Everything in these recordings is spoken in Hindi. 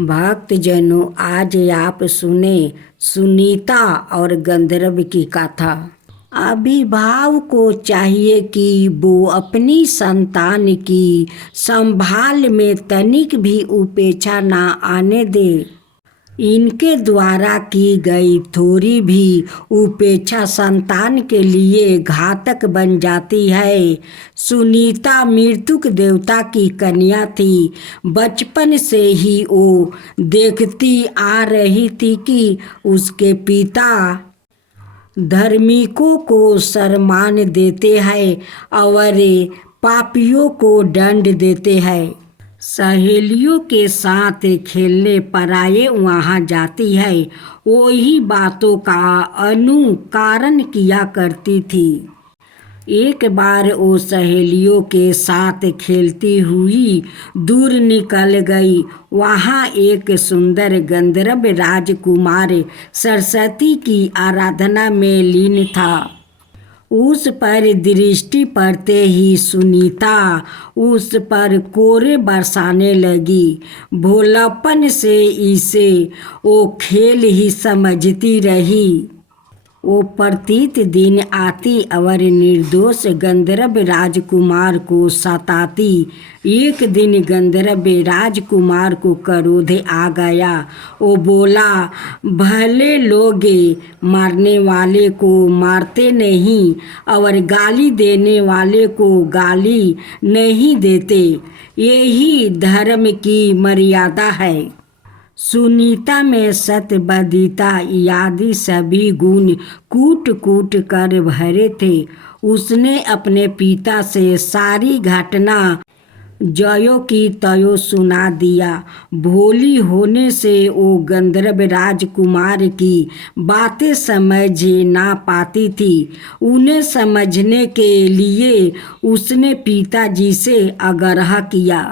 भक्तजनों, आज आप सुने सुनीता और गंधर्व की कथा। अभिभावक को चाहिए कि वो अपनी संतान की संभाल में तनिक भी उपेक्षा ना आने दे। इनके द्वारा की गई थोड़ी भी उपेक्षा संतान के लिए घातक बन जाती है। सुनीता मृत्युक देवता की कन्या थी। बचपन से ही वो देखती आ रही थी कि उसके पिता धार्मिकों को सम्मान देते हैं और पापियों को दंड देते हैं। सहेलियों के साथ खेलने पराये वहाँ जाती है, वही बातों का अनुकरण किया करती थी। एक बार वो सहेलियों के साथ खेलती हुई दूर निकल गई। वहाँ एक सुंदर गंधर्व राजकुमार सरस्वती की आराधना में लीन था। उस पर दृष्टि पड़ते ही सुनीता उस पर कोरे बरसाने लगी। भोलापन से इसे वो खेल ही समझती रही। वो प्रत्येक दिन आती और निर्दोष गंधर्व राजकुमार को सताती। एक दिन गंधर्व राजकुमार को क्रोध आ गया। वो बोला, भले लोग मारने वाले को मारते नहीं और गाली देने वाले को गाली नहीं देते, यही धर्म की मर्यादा है। सुनीता में सत्यवदिता आदि सभी गुण कूट कूट कर भरे थे। उसने अपने पिता से सारी घटना ज्यो की त्यों सुना दिया। भोली होने से वो गंधर्व राजकुमार की बातें समझ ना पाती थी। उन्हें समझने के लिए उसने पिताजी से आग्रह किया।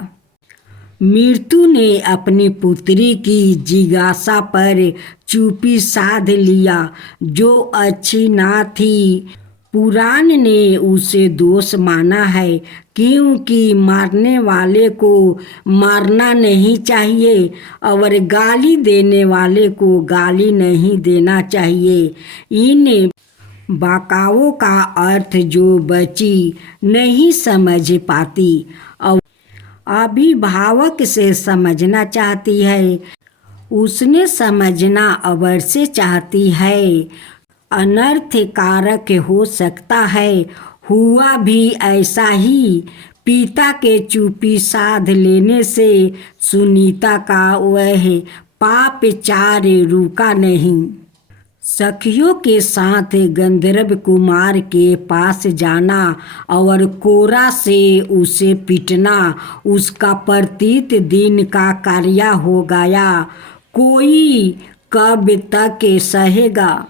मृत्यु ने अपनी पुत्री की जिज्ञासा पर चुप्पी साध लिया, जो अच्छी ना थी। पुराण ने उसे दोष माना है, क्योंकि मारने वाले को मारना नहीं चाहिए और गाली देने वाले को गाली नहीं देना चाहिए। इन बाकाओं का अर्थ जो बच्ची नहीं समझ पाती और अभिभावक से समझना चाहती है, उसने समझना अवश्य चाहती है। अनर्थकारक हो सकता है। हुआ भी ऐसा ही। पिता के चुप्पी साध लेने से सुनीता का वह पापचार रुका नहीं। सखियों के साथ गंधर्व कुमार के पास जाना और कोरा से उसे पीटना उसका प्रत्येक दिन का कार्य हो गया। कोई कब तक सहेगा।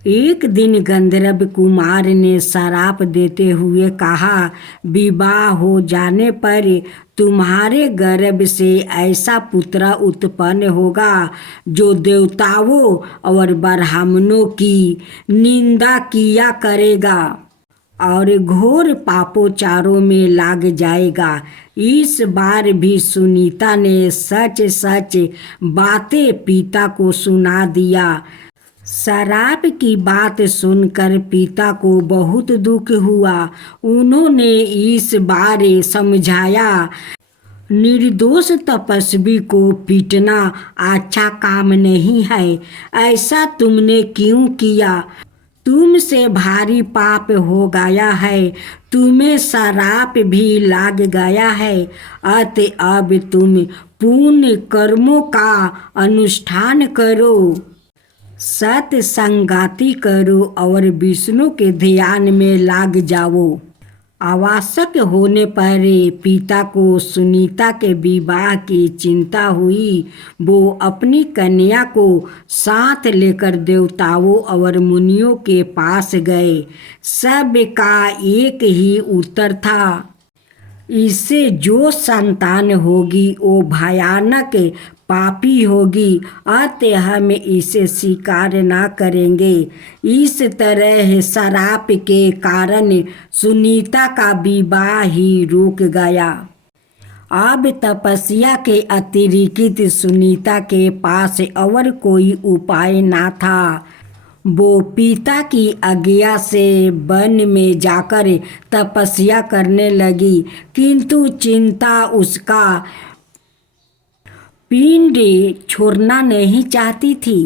एक दिन गंधर्व कुमार ने श्राप देते हुए कहा, विवाह हो जाने पर तुम्हारे गर्भ से ऐसा पुत्र उत्पन्न होगा जो देवताओं और ब्राह्मणों की निंदा किया करेगा और घोर पापोचारों में लाग जाएगा। इस बार भी सुनीता ने सच सच बातें पिता को सुना दिया। श्राप की बात सुनकर पिता को बहुत दुख हुआ। उन्होंने इस बार समझाया, निर्दोष तपस्वी को पीटना अच्छा काम नहीं है। ऐसा तुमने क्यों किया? तुमसे भारी पाप हो गया है। तुम्हें श्राप भी लाग गया है। अब तुम पुण्य कर्मों का अनुष्ठान करो, सत्संगाति करो और विष्णु के ध्यान में लाग जाओ। आवश्यक होने पर पिता को सुनीता के विवाह की चिंता हुई। वो अपनी कन्या को साथ लेकर देवताओं और मुनियों के पास गए। सब का एक ही उत्तर था, इससे जो संतान होगी वो भयानक पापी होगी, अतः हम इसे स्वीकार ना करेंगे। इस तरह श्राप के कारण सुनीता का विवाह ही रुक गया। अब तपस्या के अतिरिक्त सुनीता के पास और कोई उपाय ना था। वो पिता की आज्ञा से वन में जाकर तपस्या करने लगी, किंतु चिंता उसका पिंड छोड़ना नहीं चाहती थी।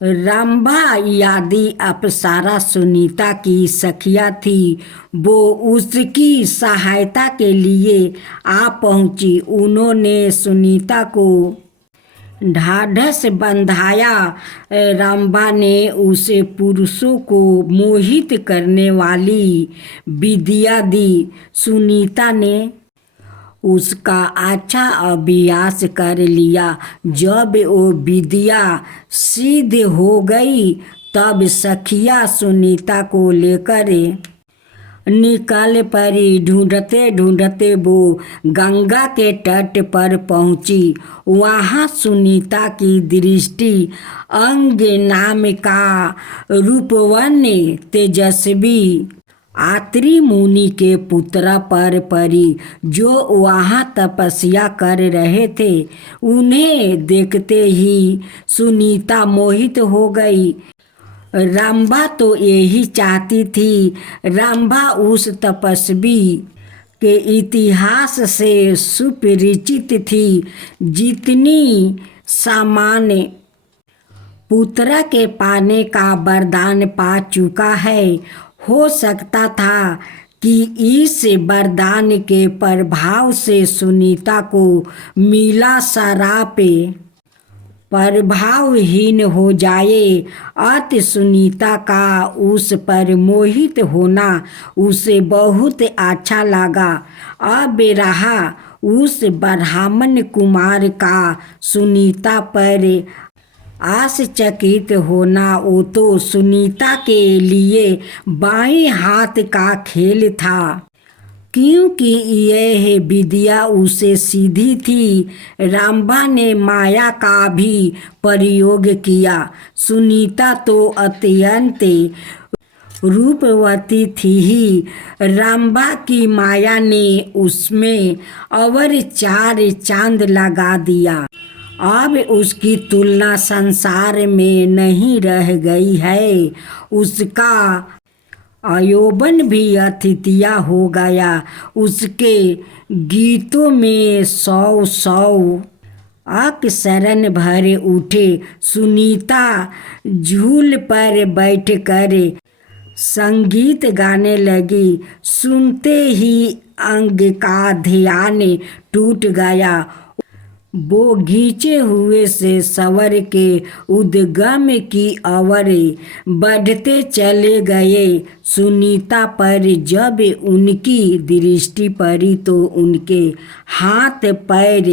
रंभा आदि अप्सरा सुनीता की सखिया थी। वो उसकी सहायता के लिए आ पहुंची। उन्होंने सुनीता को ढाढ़स बंधाया। रंभा ने उसे पुरुषों को मोहित करने वाली विद्या दी। सुनीता ने उसका अच्छा अभ्यास कर लिया। जब वो विद्या सिद्ध हो गई तब सखिया सुनीता को लेकर निकल पड़ी। ढूंढते ढूंढते वो गंगा के तट पर पहुंची। वहां सुनीता की दृष्टि अंग नाम का रूपवान तेजस्वी आत्री मुनि के पुत्र पर पड़ी, जो वहां तपस्या कर रहे थे। उन्हें देखते ही सुनीता मोहित हो गई। रंभा तो यही चाहती थी। रंभा उस तपस्वी के इतिहास से सुपरिचित थी। जितनी सामान्य पुत्र के पाने का वरदान पा चुका है, हो सकता था कि इस वरदान के प्रभाव से सुनीता को मिला शराप प्रभावहीन हो जाए। अत सुनीता का उस पर मोहित होना उसे बहुत अच्छा लगा। अब रहा उस ब्राह्मण कुमार का सुनीता पर आश्चर्यचकित होना। वो तो सुनीता के लिए बाएं हाथ का खेल था, क्योंकि यह विद्या उसे सीधी थी। रंभा ने माया का भी प्रयोग किया। सुनीता तो अत्यंत रूपवती थी ही। रंभा की माया ने उसमें और 4 चांद लगा दिया। अब उसकी तुलना संसार में नहीं रह गई है। उसका यौवन भी अद्वितीय हो गया। उसके गीतों में 100 अक्षरण भर उठे। सुनीता झूल पर बैठकर संगीत गाने लगी। सुनते ही अंग का ध्यान टूट गया। वो घिंचे हुए से स्वर के उद्गम की ओर बढ़ते चले गए। सुनीता पर जब उनकी दृष्टि पड़ी तो उनके हाथ पैर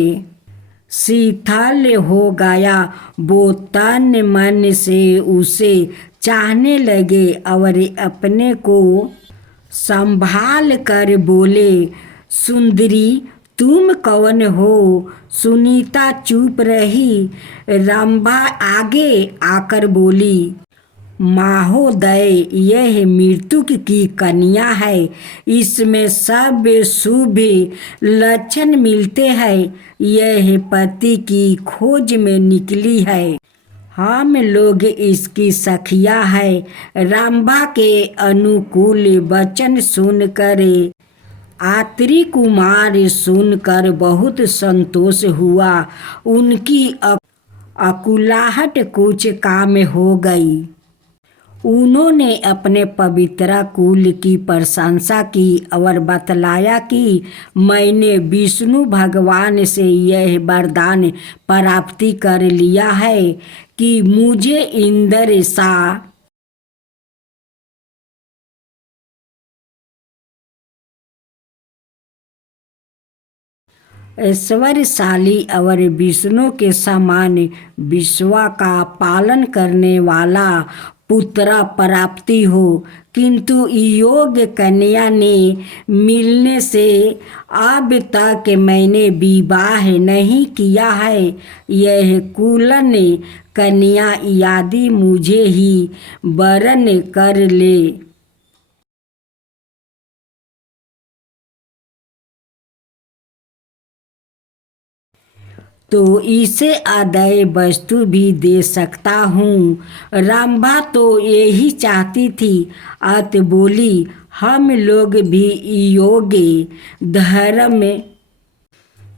शिथिल हो गया। वो तन मन से उसे चाहने लगे और अपने को संभाल कर बोले, सुंदरी तुम कौन हो? सुनीता चुप रही। रंभा आगे आकर बोली, महोदय, यह मृतक की कन्या है। इसमें सब शुभ लक्षण मिलते हैं। यह पति की खोज में निकली है। हम लोग इसकी सखिया है। रंभा के अनुकूल वचन सुनकर आत्री कुमार सुनकर बहुत संतोष हुआ। उनकी अकुलाहट कुछ काम हो गई। उन्होंने अपने पवित्र कुल की प्रशंसा की और बतलाया कि मैंने विष्णु भगवान से यह वरदान प्राप्ति कर लिया है कि मुझे इंद्र सा ऐश्वर्यशाली और विष्णु के समान विश्व का पालन करने वाला पुत्र प्राप्ति हो। किंतु योग्य कन्या ने मिलने से अब तक मैंने विवाह नहीं किया है। यह कुलन कन्या यदि मुझे ही वरण कर ले तो इसे अदेय वस्तु भी दे सकता हूँ। रंभा तो यही चाहती थी। अत बोली, हम लोग भी योग्य धर्म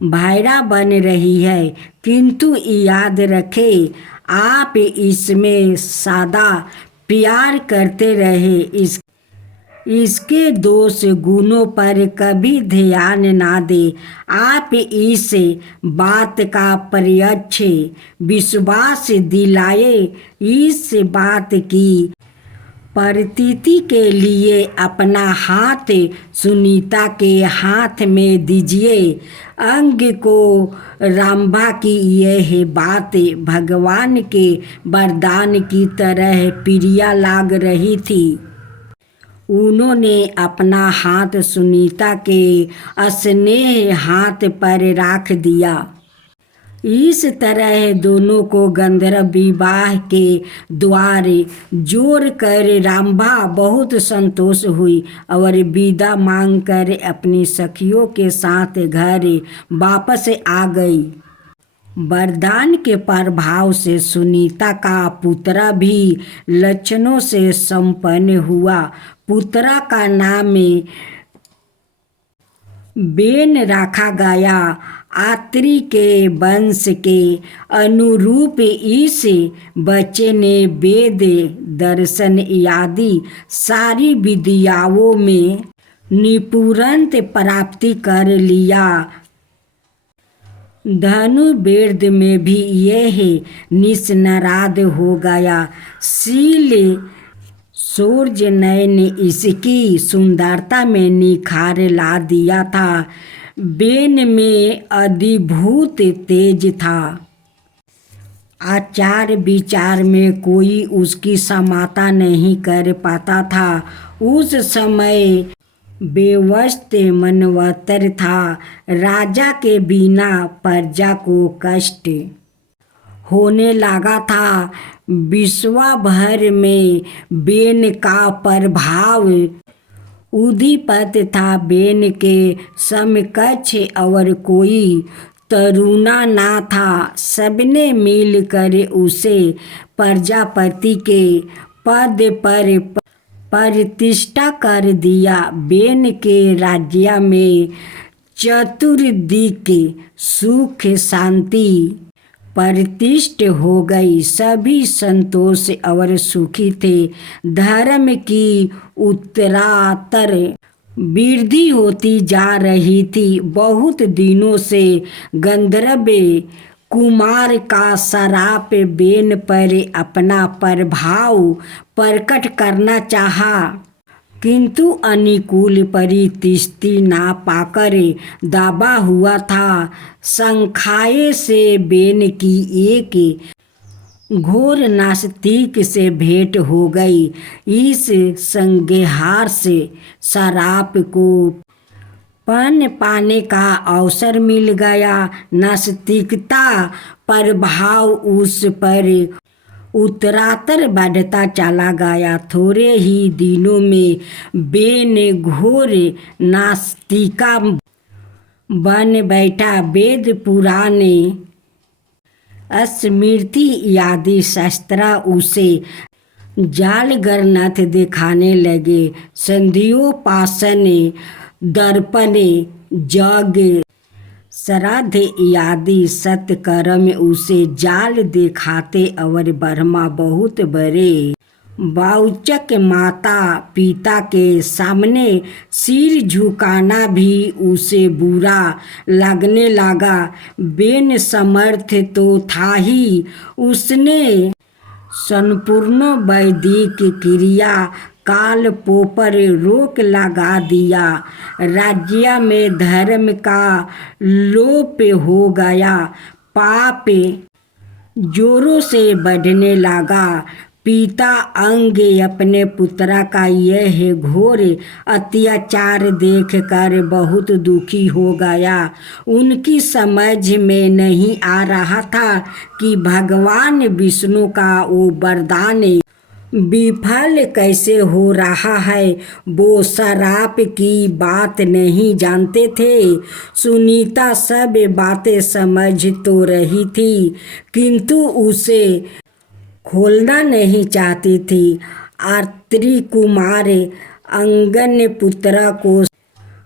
भाइरा बन रही है, किंतु याद रखे आप इसमें सादा प्यार करते रहे। इसके दोष गुणों पर कभी ध्यान ना दे। आप इस बात का प्रत्यक्ष विश्वास दिलाए। इस बात की प्रतीति के लिए अपना हाथ सुनीता के हाथ में दीजिए। अंग को रंभा की यह बात भगवान के वरदान की तरह प्रिय लग रही थी। उन्होंने अपना हाथ सुनीता के स्नेह हाथ पर रख दिया। इस तरह दोनों को गंधर्व विवाह के द्वार जोड़ कर रंभा बहुत संतोष हुई और विदा मांग कर अपनी सखियों के साथ घर वापस आ गई। वरदान के प्रभाव से सुनीता का पुत्र भी लक्षणों से संपन्न हुआ। पुत्र का नाम बेन रखा गया। आत्री के वंश के अनुरूप इस बच्चे ने वेद, दर्शन आदि सारी विद्याओं में निपुणता प्राप्ति कर लिया। धनुर्वेद में भी यह निष्णात हो गया। शील सूर्य नयन इसकी सुंदरता में निखार ला दिया था। बेन में अद्भुत तेज था। आचार विचार में कोई उसकी समानता नहीं कर पाता था। उस समय व्यवस्था मनवतर था। राजा के बिना प्रजा को कष्ट होने लगा था। विश्व भर में बेन का प्रभाव उद्दीपित था। बेन के समकक्ष और कोई तरुणा ना था। सबने मिलकर उसे प्रजापति के पद पर प्रतिष्ठा कर दिया। बेन के राज्य में चतुर्दिक सुख शांति प्रतिष्ठित हो गई। सभी संतोष और सुखी थे। धर्म की उत्तरोत्तर वृद्धि होती जा रही थी। बहुत दिनों से गंधर्व कुमार का श्राप बेन पर अपना प्रभाव प्रकट करना चाहा, किंतु अनुकूल परिस्थिति ना पाकर दबा हुआ था। संख्याए से बेन की एक घोर नास्तिक से भेंट हो गई। इस संहार से श्राप को पन पाने का अवसर मिल गया। नास्तिकता प्रभाव उस पर उत्तरोत्तर बढ़ता चला गया। थोड़े ही दिनों में बेन घोर नास्तिका बन बैठा। वेद पुराण स्मृति आदि शास्त्र उसे जाल ग्रंथ दिखाने लगे। संध्योपासन, दर्पण, यज्ञ, श्राद्ध आदि सत्कर्म उसे जाल दिखाते और ब्रह्मा बहुत बड़े वाचक माता पिता के सामने सिर झुकाना भी उसे बुरा लगने लगा। बेन समर्थ तो था ही, उसने संपूर्ण वैदिक क्रिया काल पर रोक लगा दिया। राज्य में धर्म का लोप हो गया। पाप जोरों से बढ़ने लगा। पिता अंग अपने पुत्र का यह घोर अत्याचार देखकर बहुत दुखी हो गया। उनकी समझ में नहीं आ रहा था कि भगवान विष्णु का वो वरदान विफल कैसे हो रहा है, वो शराब की बात नहीं जानते थे। सुनीता सब बातें समझ तो रही थी, किंतु उसे खोलना नहीं चाहती थी। आर्त्री कुमार अंगन पुत्र को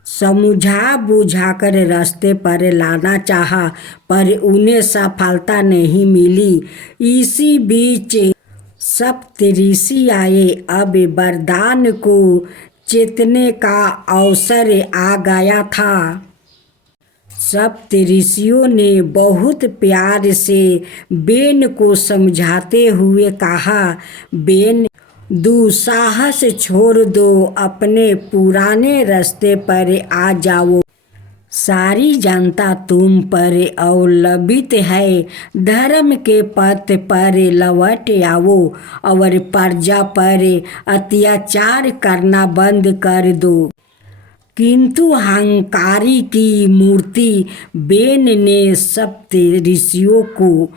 समझा बुझाकर रास्ते पर लाना चाहा, पर उन्हें सफलता नहीं मिली। इसी बीच सप्तऋषि आए। अब वरदान को चेतने का अवसर आ गया था। सप्तऋषियों ने बहुत प्यार से बेन को समझाते हुए कहा, बेन, दुस्साहस छोड़ दो, अपने पुराने रास्ते पर आ जाओ। सारी जनता तुम पर अवलंबित है। धर्म के पथ पर लौट आओ और प्रजा पर अत्याचार करना बंद कर दो। किंतु अहंकारी की मूर्ति बेन ने सप्तऋषियों को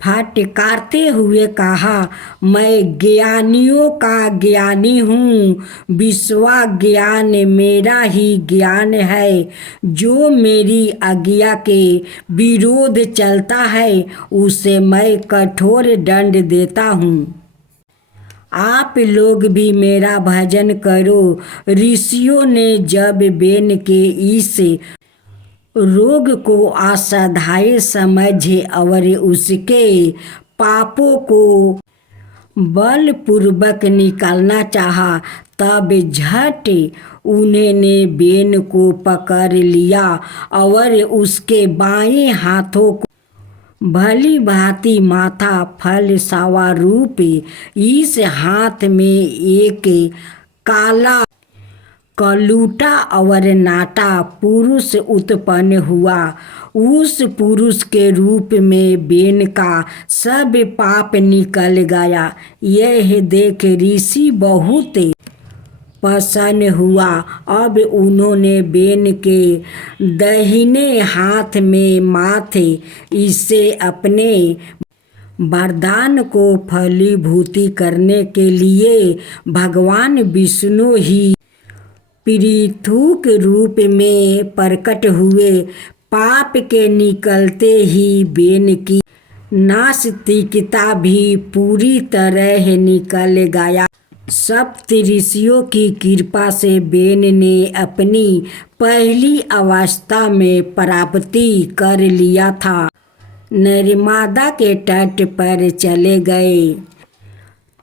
फटकारते हुए कहा, मैं ज्ञानियों का ज्ञानी हूँ, विश्वज्ञान मेरा ही ज्ञान है। जो मेरी आज्ञा के विरोध चलता है उसे मैं कठोर दंड देता हूँ। आप लोग भी मेरा भजन करो। ऋषियों ने जब बेन के इस रोग को असाध्य समझे और उसके पापों को बलपूर्वक निकालना चाहा, तब झट उन्होंने बेन को पकड़ लिया और उसके बाएं हाथों को भली भांति माथा फल रूप इस हाथ में एक काला कलूटा और नाटा पुरुष उत्पन्न हुआ। उस पुरुष के रूप में बेन का सब पाप निकल गया। यह देख ऋषि बहुत प्रसन्न हुआ। अब उन्होंने बेन के दाहिने हाथ में माथे इसे अपने वरदान को फलीभूत करने के लिए भगवान विष्णु ही पृथु के रूप में प्रकट हुए। पाप के निकलते ही बेन की नास्तिकता भी पूरी तरह निकल गया। सप्तऋषियों की कृपा से बेन ने अपनी पहली अवस्था में प्राप्ति कर लिया था। नर्मदा के तट पर चले गए।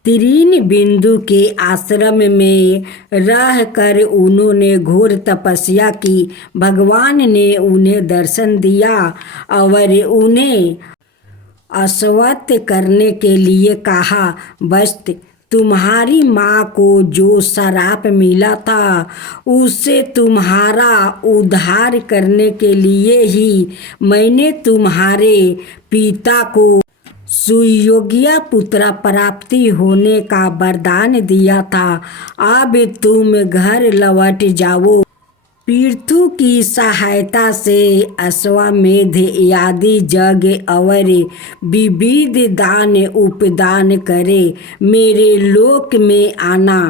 तीन बिंदु के आश्रम में रहकर उन्होंने घोर तपस्या की। भगवान ने उन्हें दर्शन दिया और उन्हें आश्वस्त करने के लिए कहा, बस तुम्हारी माँ को जो श्राप मिला था उससे तुम्हारा उद्धार करने के लिए ही मैंने तुम्हारे पिता को सुयोग्य पुत्र प्राप्ति होने का वरदान दिया था। अब तुम घर लौट जाओ। पृथु की सहायता से अश्वमेध आदि यज्ञ और विविध दान उपदान करे मेरे लोक में आना।